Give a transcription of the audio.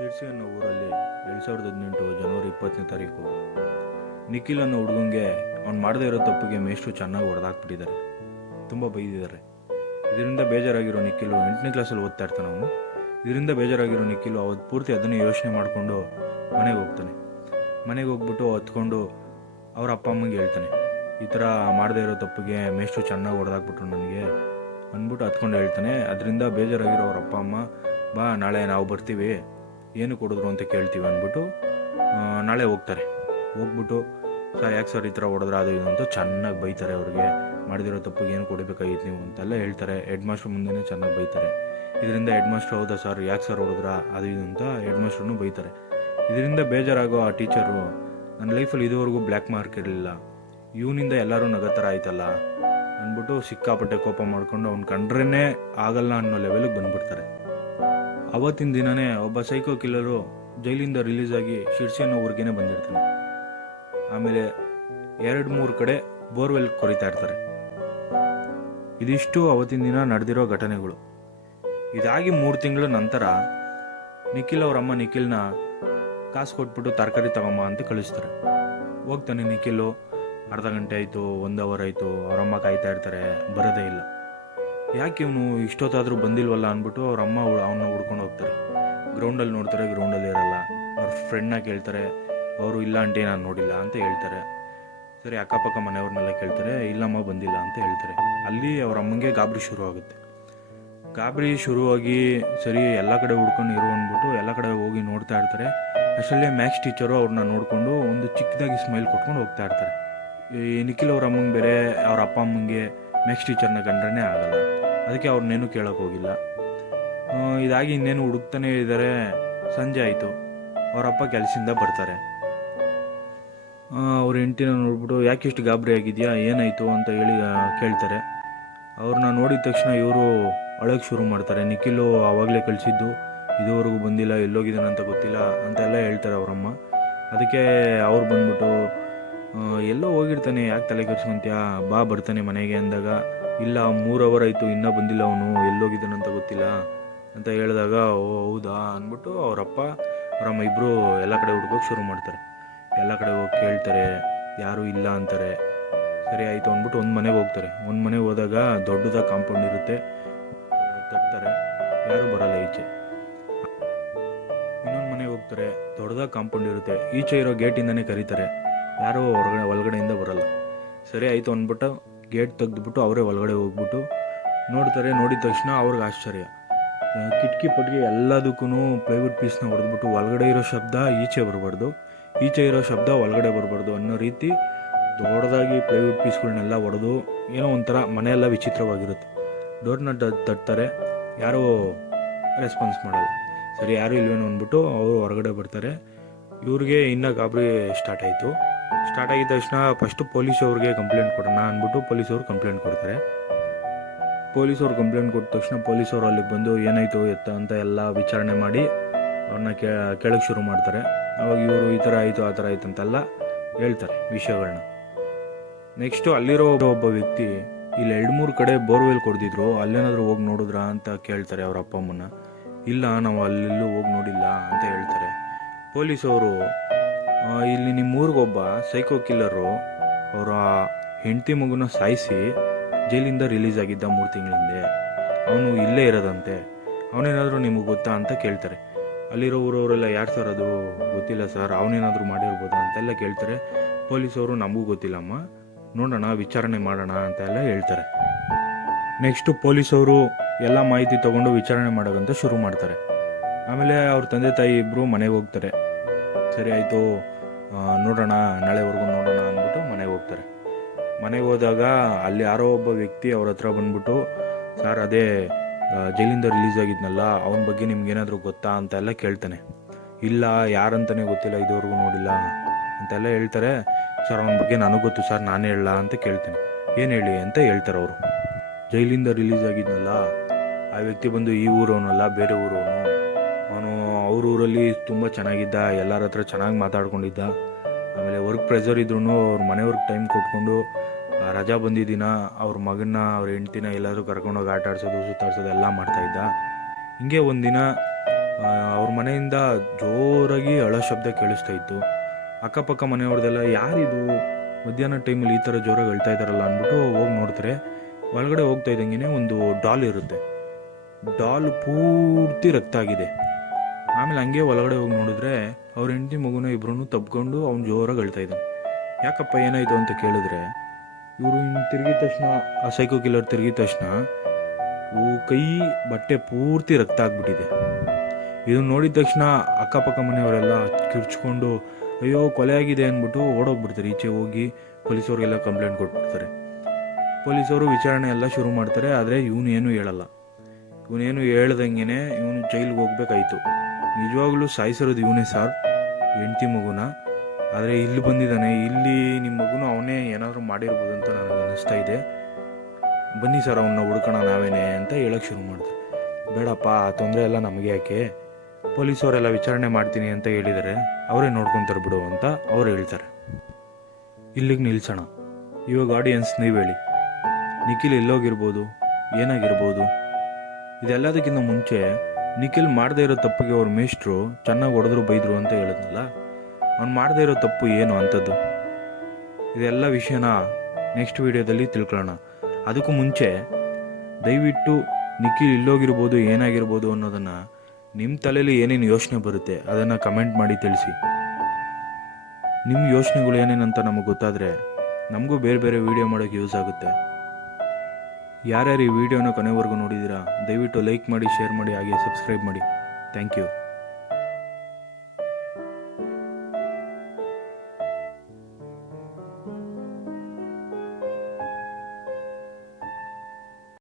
ಶಿರ್ಸಿ ಅನ್ನೋ ಊರಲ್ಲಿ 2018 ಜನವರಿ 20ನೇ ತಾರೀಕು ನಿಖಿಲ್ ಅನ್ನೋ ಹುಡುಗಂಗೆ ಅವ್ನು ಮಾಡದೇ ಇರೋ ತಪ್ಪಿಗೆ ಮೇಷ್ಟ್ರು ಚೆನ್ನಾಗಿ ಹೊಡೆದಾಕ್ಬಿಟ್ಟಿದ್ದಾರೆ. ತುಂಬ ಬೈದಿದ್ದಾರೆ. ಇದರಿಂದ ಬೇಜಾರಾಗಿರೋ ನಿಖಿಲು 8ನೇ ಕ್ಲಾಸಲ್ಲಿ ಓದ್ತಾ ಇರ್ತಾನೆ ಅವನು. ಇದರಿಂದ ಬೇಜಾರಾಗಿರೋ ನಿಖಿಲು ಅವತ್ತು ಪೂರ್ತಿ ಅದನ್ನೇ ಯೋಚನೆ ಮಾಡಿಕೊಂಡು ಮನೆಗೆ ಹೋಗ್ತಾನೆ. ಮನೆಗೆ ಹೋಗ್ಬಿಟ್ಟು ಹತ್ಕೊಂಡು ಅವ್ರ ಅಪ್ಪ ಅಮ್ಮಂಗೆ ಹೇಳ್ತಾನೆ, ಈ ಥರ ಮಾಡದೇ ಇರೋ ತಪ್ಪಿಗೆ ಮೇಷ್ಟ್ರು ಚೆನ್ನಾಗಿ ಹೊಡೆದಾಕ್ಬಿಟ್ರು ನನಗೆ ಅಂದ್ಬಿಟ್ಟು ಹತ್ಕೊಂಡು ಹೇಳ್ತಾನೆ. ಅದರಿಂದ ಬೇಜಾರಾಗಿರೋ ಅವ್ರ ಅಪ್ಪ ಅಮ್ಮ, ಬಾ ನಾಳೆ ನಾವು ಬರ್ತೀವಿ, ಏನು ಕೊಡಿದ್ರು ಅಂತ ಕೇಳ್ತೀವಿ ಅಂದ್ಬಿಟ್ಟು ನಾಳೆ ಹೋಗ್ತಾರೆ. ಹೋಗ್ಬಿಟ್ಟು ಸರ್ ಯಾಕೆ ಸರ್ ಈ ಥರ ಹೊಡೆದ್ರೆ ಅದು ಇದು ಅಂತ ಚೆನ್ನಾಗಿ ಬೈತಾರೆ. ಅವ್ರಿಗೆ ಮಾಡಿದಿರೋ ತಪ್ಪಿಗೆ ಏನು ಕೊಡಬೇಕಾಗಿತ್ತು ನೀವು ಅಂತೆಲ್ಲ ಹೇಳ್ತಾರೆ. ಹೆಡ್ ಮಾಸ್ಟ್ರ್ ಮುಂದೆನೇ ಚೆನ್ನಾಗಿ ಬೈತಾರೆ. ಇದರಿಂದ ಹೆಡ್ ಮಾಸ್ಟ್ರು, ಹೌದಾ ಸರ್ ಯಾಕೆ ಸರ್ ಹೊಡೆದ್ರ ಅದು ಇದು ಅಂತ ಹೆಡ್ ಮಾಸ್ಟ್ರನ್ನು ಬೈತಾರೆ. ಇದರಿಂದ ಬೇಜಾರಾಗೋ ಆ ಟೀಚರು, ನನ್ನ ಲೈಫಲ್ಲಿ ಇದುವರೆಗೂ ಬ್ಲ್ಯಾಕ್ ಮಾರ್ಕ್ ಇರಲಿಲ್ಲ, ಇವನಿಂದ ಎಲ್ಲರೂ ನಗತರ ಆಯ್ತಲ್ಲ ಅಂದ್ಬಿಟ್ಟು ಸಿಕ್ಕಾಪಟ್ಟೆ ಕೋಪ ಮಾಡ್ಕೊಂಡು ಅವ್ನು ಕಂಡ್ರೇ ಆಗಲ್ಲ ಅನ್ನೋ ಲೆವೆಲಿಗೆ ಬಂದ್ಬಿಡ್ತಾರೆ. ಅವತ್ತಿನ ದಿನನೇ ಒಬ್ಬ ಸೈಕೋ ಕಿಲ್ಲರು ಜೈಲಿಂದ ರಿಲೀಸ್ ಆಗಿ ಶಿರ್ಸಿ ಅನ್ನೋ ಊರಿಗೇನೆ ಬಂದಿರ್ತಾನೆ. ಆಮೇಲೆ 2-3 ಕಡೆ ಬೋರ್ವೆಲ್ ಕೊರಿತಾ ಇರ್ತಾರೆ. ಇದಿಷ್ಟು ಅವತ್ತಿನ ದಿನ ನಡೆದಿರೋ ಘಟನೆಗಳು. ಇದಾಗಿ 3 ತಿಂಗಳ ನಂತರ ನಿಖಿಲ್ ಅವ್ರ ಅಮ್ಮ ನಿಖಿಲ್ನ ಕಾಸು ಕೊಟ್ಬಿಟ್ಟು ತರಕಾರಿ ತಗೊಂಬ ಅಂತ ಕಳಿಸ್ತಾರೆ. ಹೋಗ್ತಾನೆ ನಿಖಿಲು. ಅರ್ಧ ಗಂಟೆ ಆಯಿತು, 1 ಅವರ್ ಆಯಿತು, ಅವರಮ್ಮ ಕಾಯ್ತಾ ಇರ್ತಾರೆ, ಬರೋದೇ ಇಲ್ಲ. ಯಾಕೆ ಇವನು ಇಷ್ಟೊತ್ತಾದರೂ ಬಂದಿಲ್ವಲ್ಲ ಅಂದ್ಬಿಟ್ಟು ಅವ್ರ ಅಮ್ಮ ಅವನ್ನ ಹುಡ್ಕೊಂಡು ಹೋಗ್ತಾರೆ. ಗ್ರೌಂಡಲ್ಲಿ ನೋಡ್ತಾರೆ, ಗ್ರೌಂಡಲ್ಲಿ ಇರಲ್ಲ. ಅವ್ರ ಫ್ರೆಂಡ್ನ ಕೇಳ್ತಾರೆ, ಅವರು ಇಲ್ಲ ಆಂಟಿ ನಾನು ನೋಡಿಲ್ಲ ಅಂತ ಹೇಳ್ತಾರೆ. ಸರಿ ಅಕ್ಕಪಕ್ಕ ಮನೆಯವ್ರನ್ನೆಲ್ಲ ಕೇಳ್ತಾರೆ, ಇಲ್ಲಮ್ಮ ಬಂದಿಲ್ಲ ಅಂತ ಹೇಳ್ತಾರೆ. ಅಲ್ಲಿ ಅವ್ರ ಅಮ್ಮಂಗೆ ಗಾಬರಿ ಶುರು ಆಗುತ್ತೆ. ಗಾಬರಿ ಶುರುವಾಗಿ ಸರಿ ಎಲ್ಲ ಕಡೆ ಹುಡ್ಕೊಂಡು ಇರು ಅಂದ್ಬಿಟ್ಟು ಎಲ್ಲ ಕಡೆ ಹೋಗಿ ನೋಡ್ತಾ ಇರ್ತಾರೆ. ಅಷ್ಟರಲ್ಲೇ ಮ್ಯಾಥ್ಸ್ ಟೀಚರು ಅವ್ರನ್ನ ನೋಡಿಕೊಂಡು ಒಂದು ಚಿಕ್ಕದಾಗಿ ಸ್ಮೈಲ್ ಕೊಟ್ಕೊಂಡು ಹೋಗ್ತಾ ಇರ್ತಾರೆ. ಈ ನಿಖಿಲ್ ಅವ್ರ ಅಮ್ಮಂಗೆ ಬೇರೆ ಅವ್ರ ಅಪ್ಪ ಅಮ್ಮಂಗೆ ಮ್ಯಾಥ್ಸ್ ಟೀಚರ್ನ ಕಂಡ್ರೇ ಆಗಲ್ಲ. ಅದಕ್ಕೆ ಅವ್ರನ್ನೇನು ಕೇಳೋಕೆ ಹೋಗಿಲ್ಲ. ಇದಾಗಿ ಇನ್ನೇನು ಹುಡುಕ್ತಾನೆ ಇದ್ದಾರೆ. ಸಂಜೆ ಆಯಿತು. ಅವರಪ್ಪ ಕೆಲಸದಿಂದ ಬರ್ತಾರೆ. ಅವ್ರ ಹೆಂಡತಿನ ನೋಡ್ಬಿಟ್ಟು ಯಾಕೆ ಇಷ್ಟು ಗಾಬರಿ ಆಗಿದೆಯಾ, ಏನಾಯಿತು ಅಂತ ಹೇಳಿ ಕೇಳ್ತಾರೆ. ಅವ್ರನ್ನ ನೋಡಿದ ತಕ್ಷಣ ಇವರು ಅಳಕ್ಕೆ ಶುರು ಮಾಡ್ತಾರೆ. ನಿಖಿಲು ಆವಾಗಲೇ ಕಳಿಸಿದ್ದು, ಇದುವರೆಗೂ ಬಂದಿಲ್ಲ, ಎಲ್ಲೋಗಿದ್ದಾನಂತ ಗೊತ್ತಿಲ್ಲ ಅಂತೆಲ್ಲ ಹೇಳ್ತಾರೆ ಅವರಮ್ಮ. ಅದಕ್ಕೆ ಅವ್ರು ಬಂದ್ಬಿಟ್ಟು, ಎಲ್ಲೋ ಹೋಗಿರ್ತಾನೆ, ಯಾಕೆ ತಲೆ ಕೆಡ್ಸ್ಕೊಂತೀಯ, ಬಾ ಬರ್ತಾನೆ ಮನೆಗೆ ಅಂದಾಗ, ಇಲ್ಲ 3 ಅವರ್ ಆಯಿತು ಇನ್ನೂ ಬಂದಿಲ್ಲ ಅವನು, ಎಲ್ಲೋಗಿದ್ದಾನಂತ ಗೊತ್ತಿಲ್ಲ ಅಂತ ಹೇಳಿದಾಗ, ಓ ಹೌದಾ ಅಂದ್ಬಿಟ್ಟು ಅವರಪ್ಪ ಅವರಮ್ಮ ಇಬ್ಬರು ಎಲ್ಲ ಕಡೆ ಹುಡ್ಕೋಕೆ ಶುರು ಮಾಡ್ತಾರೆ. ಎಲ್ಲ ಕಡೆ ಹೋಗಿ ಕೇಳ್ತಾರೆ, ಯಾರೂ ಇಲ್ಲ ಅಂತಾರೆ. ಸರಿ ಆಯಿತು ಅಂದ್ಬಿಟ್ಟು ಒಂದು ಮನೆಗೆ ಹೋಗ್ತಾರೆ. ಒಂದು ಮನೆಗೆ ಹೋದಾಗ ದೊಡ್ಡದಾಗಿ ಕಾಂಪೌಂಡ್ ಇರುತ್ತೆ. ತಟ್ತಾರೆ, ಯಾರೂ ಬರಲ್ಲ ಈಚೆ. ಇನ್ನೊಂದು ಮನೆಗೆ ಹೋಗ್ತಾರೆ, ದೊಡ್ಡದಾಗಿ ಕಾಂಪೌಂಡ್ ಇರುತ್ತೆ. ಈಚೆ ಇರೋ ಗೇಟಿಂದನೇ ಕರೀತಾರೆ, ಯಾರೂ ಒಳಗಡೆಯಿಂದ ಬರಲ್ಲ. ಸರಿ ಆಯಿತು ಅಂದ್ಬಿಟ್ಟು ಗೇಟ್ ತೆಗೆದ್ಬಿಟ್ಟು ಅವರೇ ಒಳಗಡೆ ಹೋಗ್ಬಿಟ್ಟು ನೋಡ್ತಾರೆ. ನೋಡಿದ ತಕ್ಷಣ ಅವ್ರಿಗೆ ಆಶ್ಚರ್ಯ. ಕಿಟಕಿ ಪಟ್ಟಿಗೆ ಎಲ್ಲದಕ್ಕೂ ಪ್ಲೈವುಡ್ ಪೀಸ್ನ ಹೊಡೆದ್ಬಿಟ್ಟು ಒಳಗಡೆ ಇರೋ ಶಬ್ದ ಈಚೆ ಬರಬಾರ್ದು, ಈಚೆ ಇರೋ ಶಬ್ದ ಒಳಗಡೆ ಬರಬಾರ್ದು ಅನ್ನೋ ರೀತಿ ದೊಡ್ಡದಾಗಿ ಪ್ಲೈವುಡ್ ಪೀಸ್ಗಳನ್ನೆಲ್ಲ ಹೊಡೆದು ಏನೋ ಒಂಥರ ಮನೆಯೆಲ್ಲ ವಿಚಿತ್ರವಾಗಿರುತ್ತೆ. ಡೋರ್ನ ತಟ್ತಾರೆ, ಯಾರೂ ರೆಸ್ಪಾನ್ಸ್ ಮಾಡಲ್ಲ. ಸರಿ ಯಾರೂ ಇಲ್ವೇನೋ ಅಂದ್ಬಿಟ್ಟು ಅವರು ಹೊರಗಡೆ ಬರ್ತಾರೆ. ಇವ್ರಿಗೆ ಇನ್ನೂ ಗಾಬರಿ ಸ್ಟಾರ್ಟ್ ಆಯಿತು. ಸ್ಟಾರ್ಟ್ ಆಗಿದ ತಕ್ಷಣ ಫಸ್ಟು ಪೊಲೀಸವ್ರಿಗೆ ಕಂಪ್ಲೇಂಟ್ ಕೊಡೋಣ ಅಂದ್ಬಿಟ್ಟು ಪೊಲೀಸವ್ರು ಕಂಪ್ಲೇಂಟ್ ಕೊಡ್ತಾರೆ. ಪೊಲೀಸವ್ರು ಕಂಪ್ಲೇಂಟ್ ಕೊಟ್ಟ ತಕ್ಷಣ ಪೊಲೀಸವ್ರು ಅಲ್ಲಿಗೆ ಬಂದು ಏನಾಯಿತು ಎತ್ತ ಅಂತ ಎಲ್ಲ ವಿಚಾರಣೆ ಮಾಡಿ ಅವ್ರನ್ನ ಕೇಳೋಕ್ಕೆ ಶುರು ಮಾಡ್ತಾರೆ. ಅವಾಗ ಇವರು ಈ ಥರ ಆಯಿತು ಆ ಥರ ಆಯಿತು ಅಂತೆಲ್ಲ ಹೇಳ್ತಾರೆ ವಿಷಯಗಳನ್ನ. ನೆಕ್ಸ್ಟು ಅಲ್ಲಿರೋ ಒಬ್ಬ ವ್ಯಕ್ತಿ, ಇಲ್ಲಿ 2-3 ಕಡೆ ಬೋರ್ವೆಲ್ ಕೊಡ್ದಿದ್ರು, ಅಲ್ಲೇನಾದರೂ ಹೋಗಿ ನೋಡಿದ್ರಾ ಅಂತ ಕೇಳ್ತಾರೆ ಅವ್ರ ಅಪ್ಪ ಅಮ್ಮನ. ಇಲ್ಲ ನಾವು ಅಲ್ಲೆಲ್ಲೂ ಹೋಗಿ ನೋಡಿಲ್ಲ ಅಂತ ಹೇಳ್ತಾರೆ. ಪೊಲೀಸವರು, ಇಲ್ಲಿ ನಿಮ್ಮೂರಿಗೊಬ್ಬ ಸೈಕೋ ಕಿಲ್ಲರು ಅವರ ಹೆಂಡತಿ ಮಗುನ ಸಾಯಿಸಿ ಜೈಲಿಂದ ರಿಲೀಸ್ ಆಗಿದ್ದ 3 ತಿಂಗಳ ಹಿಂದೆ, ಅವನು ಇಲ್ಲೇ ಇರೋದಂತೆ, ಅವನೇನಾದರೂ ನಿಮಗೆ ಗೊತ್ತಾ ಅಂತ ಕೇಳ್ತಾರೆ. ಅಲ್ಲಿರೋ ಊರವರೆಲ್ಲ ಯಾರು ಸರ್ ಅದು ಗೊತ್ತಿಲ್ಲ ಸರ್, ಅವನೇನಾದರೂ ಮಾಡಿರ್ಬೋದಾ ಅಂತೆಲ್ಲ ಕೇಳ್ತಾರೆ. ಪೊಲೀಸವರು ನಮಗೂ ಗೊತ್ತಿಲ್ಲಮ್ಮ, ನೋಡೋಣ ವಿಚಾರಣೆ ಮಾಡೋಣ ಅಂತೆಲ್ಲ ಹೇಳ್ತಾರೆ. ನೆಕ್ಸ್ಟು ಪೊಲೀಸವರು ಎಲ್ಲ ಮಾಹಿತಿ ತೊಗೊಂಡು ವಿಚಾರಣೆ ಮಾಡೋಕ್ಕಂತ ಶುರು ಮಾಡ್ತಾರೆ. ಆಮೇಲೆ ಅವ್ರ ತಂದೆ ತಾಯಿ ಇಬ್ಬರು ಮನೆಗೆ ಹೋಗ್ತಾರೆ. ಸರಿ ಆಯಿತು ನೋಡೋಣ, ನಾಳೆವರೆಗೂ ನೋಡೋಣ ಅಂದ್ಬಿಟ್ಟು ಮನೆಗೆ ಹೋಗ್ತಾರೆ. ಮನೆಗೆ ಹೋದಾಗ ಅಲ್ಲಿ ಯಾರೋ ಒಬ್ಬ ವ್ಯಕ್ತಿ ಅವ್ರ ಹತ್ರ ಬಂದ್ಬಿಟ್ಟು, ಸರ್ ಅದೇ ಜೈಲಿಂದ ರಿಲೀಸ್ ಆಗಿದ್ನಲ್ಲ ಅವನ ಬಗ್ಗೆ ನಿಮ್ಗೇನಾದರೂ ಗೊತ್ತಾ ಅಂತೆಲ್ಲ ಕೇಳ್ತಾನೆ. ಇಲ್ಲ ಯಾರಂತಲೇ ಗೊತ್ತಿಲ್ಲ, ಇದುವರೆಗೂ ನೋಡಿಲ್ಲ ಅಂತೆಲ್ಲ ಹೇಳ್ತಾರೆ. ಸರ್ ಅವನ ಬಗ್ಗೆ ನನಗೆ ಗೊತ್ತು ಸರ್, ನಾನೇ ಹೇಳಲ್ಲ ಅಂತ ಕೇಳ್ತೇನೆ. ಏನು ಹೇಳಿ ಅಂತ ಹೇಳ್ತಾರೆ ಅವರು. ಜೈಲಿಂದ ರಿಲೀಸ್ ಆಗಿದ್ನಲ್ಲ ಆ ವ್ಯಕ್ತಿ ಬಂದು ಈ ಊರವನಲ್ಲ, ಬೇರೆ ಊರವನು. ಅವನು ಅವ್ರ ಊರಲ್ಲಿ ತುಂಬ ಚೆನ್ನಾಗಿದ್ದ, ಎಲ್ಲರ ಹತ್ರ ಚೆನ್ನಾಗಿ ಮಾತಾಡ್ಕೊಂಡಿದ್ದ. ಆಮೇಲೆ ವರ್ಕ್ ಪ್ರೆಷರ್ ಇದ್ರೂ ಅವ್ರ ಮನೆಯವ್ರಿಗೆ ಟೈಮ್ ಕೊಟ್ಕೊಂಡು ರಜಾ ಬಂದಿದ್ದಿನ ಅವ್ರ ಮಗನ್ನ ಅವ್ರ ಹೆಂಡ್ತಿನ ಎಲ್ಲಾದರೂ ಕರ್ಕೊಂಡೋಗಿ ಆಟ ಆಡ್ಸೋದು ಸುತ್ತಾಡ್ಸೋದು ಎಲ್ಲ ಮಾಡ್ತಾಯಿದ್ದ. ಹಿಂಗೆ ಒಂದಿನ ಅವ್ರ ಮನೆಯಿಂದ ಜೋರಾಗಿ ಅಳೋ ಶಬ್ದ ಕೇಳಿಸ್ತಾ ಇತ್ತು. ಅಕ್ಕಪಕ್ಕ ಮನೆಯವ್ರದ್ದೆಲ್ಲ ಯಾರಿದು ಮಧ್ಯಾಹ್ನ ಟೈಮಲ್ಲಿ ಈ ಥರ ಜೋರಾಗಿ ಅಳ್ತಾ ಇದ್ದಾರಲ್ಲ ಅಂದ್ಬಿಟ್ಟು ಹೋಗಿ ನೋಡ್ತಾರೆ. ಒಳಗಡೆ ಹೋಗ್ತಾ ಇದ್ದಂಗೆ ಒಂದು ಡಾಲ್ ಇರುತ್ತೆ. ಡಾಲ್ ಪೂರ್ತಿ ರಕ್ತ ಆಗಿದೆ. ಆಮೇಲೆ ಹಂಗೆ ಒಳಗಡೆ ಹೋಗಿ ನೋಡಿದ್ರೆ ಅವ್ರ ಹೆಂಡತಿ ಮಗುನ ಇಬ್ಬರೂ ತಬ್ಕೊಂಡು ಅವ್ನು ಜೋರಾಗಿ ಅಳ್ತಾ ಇದ್ದಾನೆ. ಯಾಕಪ್ಪ ಏನಾಯಿತು ಅಂತ ಕೇಳಿದ್ರೆ, ಇವರು ಇನ್ನು ತಿರುಗಿದ ತಕ್ಷಣ, ಆ ಸೈಕೋ ಕಿಲ್ಲರ್ ತಿರುಗಿದ ತಕ್ಷಣ ಕೈ ಬಟ್ಟೆ ಪೂರ್ತಿ ರಕ್ತ ಆಗ್ಬಿಟ್ಟಿದೆ. ಇದನ್ನು ನೋಡಿದ ತಕ್ಷಣ ಅಕ್ಕಪಕ್ಕ ಮನೆಯವರೆಲ್ಲ ಕಿರ್ಚ್ಕೊಂಡು ಅಯ್ಯೋ ಕೊಲೆ ಆಗಿದೆ ಅಂದ್ಬಿಟ್ಟು ಓಡೋಗ್ಬಿಡ್ತಾರೆ. ಈಚೆ ಹೋಗಿ ಪೊಲೀಸವ್ರಿಗೆಲ್ಲ ಕಂಪ್ಲೇಂಟ್ ಕೊಟ್ಬಿಡ್ತಾರೆ. ಪೊಲೀಸವರು ವಿಚಾರಣೆ ಎಲ್ಲ ಶುರು ಮಾಡ್ತಾರೆ. ಆದರೆ ಇವನೇನು ಹೇಳಲ್ಲ. ಇವನೇನು ಹೇಳ್ದಂಗೆ ಇವನು ಜೈಲಿಗೆ ಹೋಗ್ಬೇಕಾಯ್ತು. ನಿಜವಾಗ್ಲೂ ಸಾಯಿಸಿರೋದು ಇವನೇ ಸರ್, ಹೆಂಡತಿ ಮಗುನ. ಆದರೆ ಇಲ್ಲಿ ಬಂದಿದ್ದಾನೆ, ಇಲ್ಲಿ ನಿಮ್ಮ ಮಗುನ ಅವನೇ ಏನಾದರೂ ಮಾಡಿರ್ಬೋದು ಅಂತ ನನಗೆ ಅನ್ನಿಸ್ತಾ ಇದೆ. ಬನ್ನಿ ಸರ್ ಅವನ್ನ ಹುಡ್ಕೋಣ ನಾವೇನೆ ಅಂತ ಹೇಳೋಕ್ಕೆ ಶುರು ಮಾಡ್ತಾರೆ. ಬೇಡಪ್ಪ, ಆ ತೊಂದರೆ ಎಲ್ಲ ನಮಗೆ ಯಾಕೆ, ಪೊಲೀಸವರೆಲ್ಲ ವಿಚಾರಣೆ ಮಾಡ್ತೀನಿ ಅಂತ ಹೇಳಿದರೆ ಅವರೇ ನೋಡ್ಕೊತಾರೆ ಬಿಡು ಅಂತ ಅವ್ರು ಹೇಳ್ತಾರೆ. ಇಲ್ಲಿಗೆ ನಿಲ್ಸೋಣ. ಇವಾಗ ಆಡಿಯನ್ಸ್ ನೀವು ಹೇಳಿ, ನಿಖಿಲ್ ಎಲ್ಲೋಗಿರ್ಬೋದು, ಏನಾಗಿರ್ಬೋದು? ಇದೆಲ್ಲದಕ್ಕಿಂತ ಮುಂಚೆ ನಿಖಿಲ್ ಮಾಡದೇ ಇರೋ ತಪ್ಪಿಗೆ ಅವ್ರ ಮೇಷ್ಟ್ರು ಚೆನ್ನಾಗಿ ಹೊಡೆದ್ರು ಬೈದರು ಅಂತ ಹೇಳಿದ್ನಲ್ಲ, ಅವ್ನು ಮಾಡದೇ ಇರೋ ತಪ್ಪು ಏನು ಅಂಥದ್ದು? ಇದೆಲ್ಲ ವಿಷಯನ ನೆಕ್ಸ್ಟ್ ವಿಡಿಯೋದಲ್ಲಿ ತಿಳ್ಕೊಳ್ಳೋಣ. ಅದಕ್ಕೂ ಮುಂಚೆ ದಯವಿಟ್ಟು ನಿಖಿಲ್ ಇಲ್ಲೋಗಿರ್ಬೋದು, ಏನಾಗಿರ್ಬೋದು ಅನ್ನೋದನ್ನು ನಿಮ್ಮ ತಲೆಯಲ್ಲಿ ಏನೇನು ಯೋಚನೆ ಬರುತ್ತೆ ಅದನ್ನು ಕಮೆಂಟ್ ಮಾಡಿ ತಿಳಿಸಿ. ನಿಮ್ಮ ಯೋಚನೆಗಳು ಏನೇನಂತ ನಮಗೆ ಗೊತ್ತಾದರೆ ನಮಗೂ ಬೇರೆ ಬೇರೆ ವಿಡಿಯೋ ಮಾಡೋಕ್ಕೆ ಯೂಸ್ ಆಗುತ್ತೆ. ಯಾರ್ಯಾರು ಈ ವಿಡಿಯೋನ ಕೊನೆವರೆಗೂ ನೋಡಿದ್ದೀರಾ ದಯವಿಟ್ಟು ಲೈಕ್ ಮಾಡಿ, ಶೇರ್ ಮಾಡಿ, ಹಾಗೆ ಸಬ್ಸ್ಕ್ರೈಬ್ ಮಾಡಿ. Thank you.